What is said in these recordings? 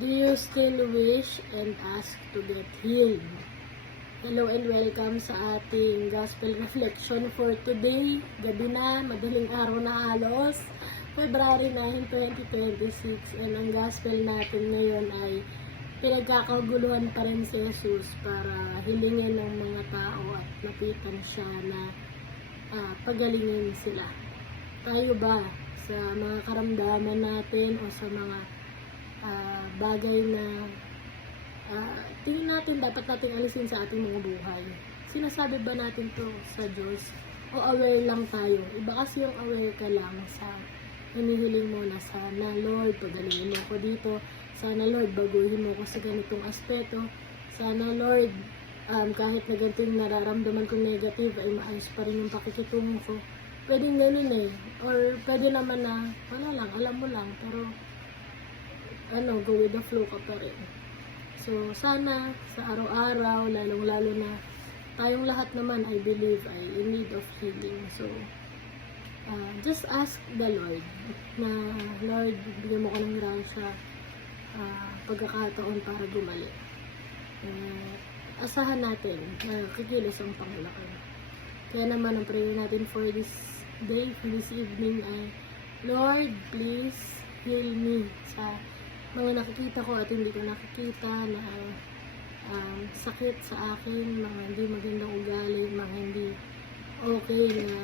Do you still wish and ask to get healed? Hello and welcome sa ating Gospel Reflection for today. Gabi na, madaling araw na halos. February 9, 2026. And ang Gospel natin ngayon ay pinagkakaguluhan pa rin si Jesus para hilingin ng mga tao at lapitan siya na pagalingin sila. Tayo ba sa mga karamdaman natin o sa mga bagay na tingin natin dapat natin alisin sa ating mga buhay? Sinasabi ba natin to sa Diyos o aware lang tayo? Iba kasi yung aware ka lang sa hinihiling mo na sana Lord, pagalingin mo ako dito, sana Lord, baguhin mo ako sa ganitong aspeto, sana Lord, kahit na ganito yung nararamdaman kong negative ay maayos pa rin yung pakikitungo ko. Pwedeng ganun eh, or pwede naman na wala lang, alam mo lang, pero go with the flow ka pa rin. So, sana sa araw-araw, lalong-lalo na tayong lahat naman, I believe, ay in need of healing. So, just ask the Lord na, Lord, bigyan mo ko ng grasya, pagkakataon para gumaling. Asahan natin na kikilos ang Panginoon. Kaya naman, ang prayer natin for this day, for this evening ay, Lord, please heal me sa mga nakikita ko at hindi ko nakikita na sakit sa akin, mga hindi magandang ugali, mga hindi okay na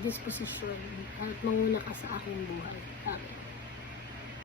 disposition at manguna ka sa aking buhay. Amen.